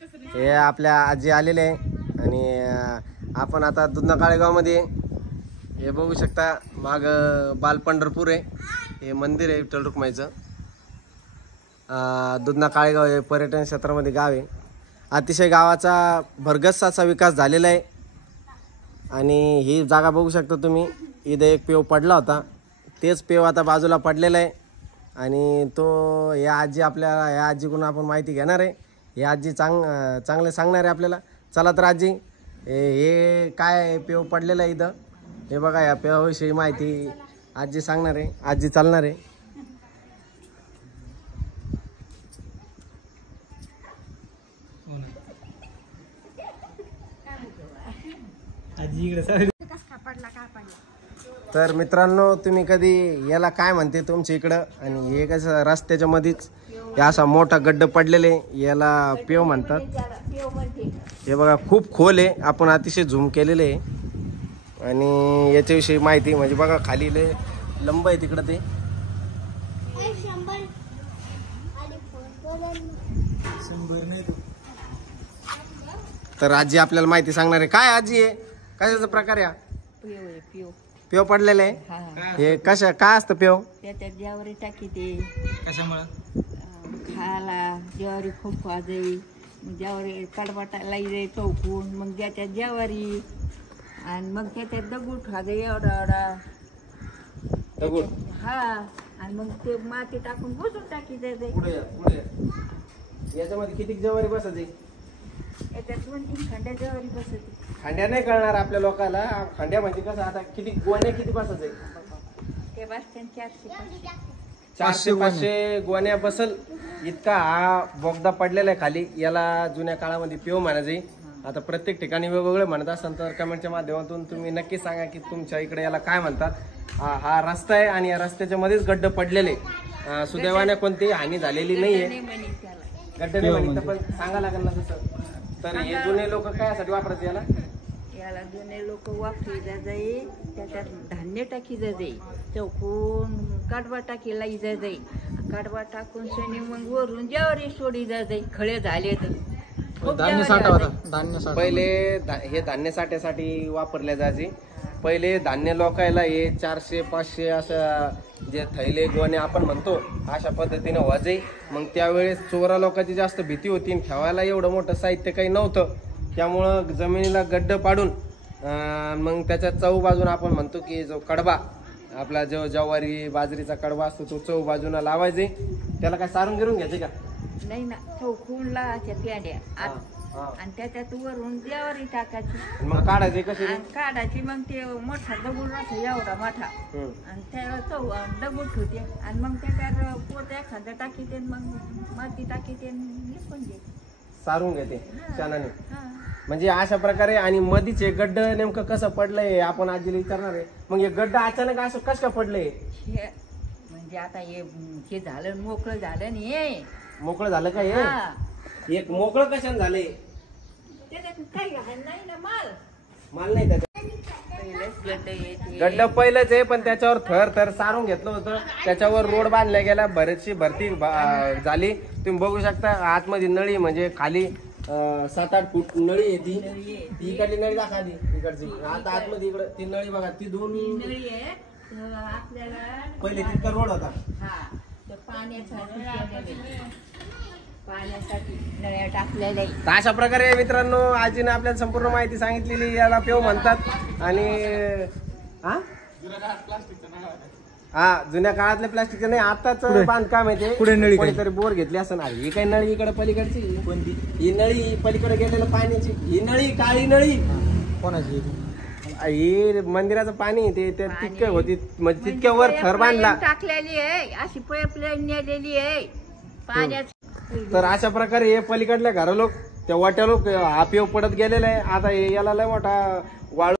हे आपल्या आजी आलेले आहे आणि आपण आता दुधना काळेगाव मध्ये हे बघू शकता. माग बाल पंढरपूर आहे, हे मंदिर आहे विठ्ठल रुक्माईचं. दुधना काळेगाव हे पर्यटन क्षेत्रामध्ये गाव आहे. अतिशय गावाचा भरगच्च असा विकास झालेला आहे. आणि ही जागा बघू शकता तुम्ही, इथं एक पेव पडला होता, तेच पेव आता बाजूला पडलेला आहे. आणि तो या आजी आपल्याला, या आजीकडून आपण माहिती घेणार आहे. हे आजी चांगले सांगणार आहे आपल्याला. चला तर आजी, हे काय पेव पडलेलं आहे इथं, हे बघा. या पेवाविषयी माहिती आजी सांगणार आहे. आजी चालणार आहे. तर मित्रांनो, तुम्ही कधी याला काय म्हणते तुमच्या इकडं, आणि हे कसं रस्त्याच्या मध्येच हे असा मोठा गड्ड पडलेले, याला पेव म्हणतात. हे बघा खूप खोल आहे, आपण अतिशय झूम केलेले आहे. आणि याच्याविषयी माहिती म्हणजे बघा, खाली लय लंब आहे तिकडं ते. तर आजी आपल्याला माहिती सांगणार आहे. काय आजी आहे, कशाचा प्रकार आहे? पेव पडलेले आहे. हे कशा काय असतं पेव? त्याच्यात ज्वारी टाकी ते कशामुळं खायला. ज्वारी खूप वाजवी, ज्वारी कडबाटाला जाई चौकून, मग त्याच्यात ज्वारी आणि मग त्याच्यात दगड खाजे एवढा एवढा दगड. हा, आणि मग ते माती टाकून बसून टाकी जाते. पुढे पुढे याच्यामध्ये किती ज्वारी बसायची? याच्यात 2-3 खंड्या ज्वारी बसते. खांड्या नाही कळणार आपल्या लोकांना. खांड्या म्हणजे कसं, आता किती गोण्या किती बसायचे? ते बसते 400-500 गोण्या बसल इतका हा बोगदा पडलेला आहे खाली. याला जुन्या काळामध्ये पेव म्हणायचे. आता प्रत्येक ठिकाणी वेगवेगळे म्हणत असाल तर कमेंटच्या माध्यमातून तुम्ही नक्की सांगा की तुमच्या इकडे याला काय म्हणतात. हा रस्ता आहे आणि या रस्त्याच्या मध्येच गड्ड पडलेले. सुदैवाने कोणतीही हानी झालेली नाहीये. गड्ड नाही म्हणत पण सांगा लागेल ना तसं. तर हे जुने लोक कायसाठी वापरतात याला? याला जुने लोक वापरी जाई, त्याच्यात धान्य टाकी जाई, चौकून कडबा टाकी लाई जाई, कडबा टाकून शनी मग वरून ज्वारी सोडी जाई. खळे झाले तर धान्य साठा होता. पहिले हे धान्य साठ्यासाठी वापरले जायचे. पहिले धान्य लोकायला हे 400-500 असं जे थैले गोणे आपण म्हणतो अशा पद्धतीने वाजे. मग त्यावेळेस चोरा लोकांची जास्त भीती होती, ठेवायला एवढं मोठं साहित्य काही नव्हतं. त्यामुळं जमिनीला गड्ड पाडून मग त्याच्या चौ बाजून आपण म्हणतो की जो कडबा आपला जो ज्वारी बाजरीचा कडबा असतो तो चौ बाजूला लावायचे. त्याला काय सारून गिरून घ्यायचे का? नाही ना, चौकून लावायच्या प्याड्या आणि त्याच्यात वरून ज्वारी टाकायची. मग काढायचे कसे? काढायची मग ते मोठा दगड राहतो एवढा मोठा, आणि त्याला दगड ठेवते आणि मग त्याच्यावर पोत एखादा टाकीते, मग माती टाकीते, निघून घ्यायची, सारून घेते शानाने. म्हणजे अशा प्रकारे. आणि मधीच हे गड्ड नेमकं कसं पडलंय आपण आजीला विचारणार आहे. मग हे गड्ड अचानक असं कसं काय पडलंय? म्हणजे आता हे झालं मोकळं झालं नाही. मोकळं झालं का हे? एक मोकळं कशाने झालंय? त्याच्यात काही नाही ना, माल नाही त्याच्यात. गड्ड पहिलंच आहे पण त्याच्यावर थर थर सारून घेतलं होतं. त्याच्यावर रोड बांधल्या गेला, बरेचशी भरती झाली. तुम्ही बघू शकता आतमध्ये नळी, म्हणजे खाली 7-8 फूट नळी आहे. ती इकडली नळी दाखवली इकडची. आता आतमध्ये इकडं ती नळी बघा, ती 2 नळी आहे. आपल्याला पहिले तिथं रोड होता. पाण्यासाठी नळ्या टाकलेल्या. तर अशा प्रकारे मित्रांनो आजीने आपल्याला संपूर्ण माहिती सांगितलेली. याला पेव म्हणतात. आणि जुन्या काळातले प्लास्टिकचे नाही, आताच बांधकाम आहे ते. कोणीतरी बोर घेतली असं. ही काही नळी इकडे पलीकडची कोणती? ही नळी पलीकडे गेलेलं पाण्याची, ही नळी काळी नळी कोणाची? ही मंदिराचं पाणी ते तितके होती, म्हणजे तितक्या वर थर बांधला टाकलेली आहे, अशी पाईपलाईन नेलेली आहे पाण्याची. तर अशा प्रकारे हे पलीकडल्या घरा लोक, त्या वाट्या लोक हा पेव पडत गेलेला आहे. आता याला लय मोठा वाळू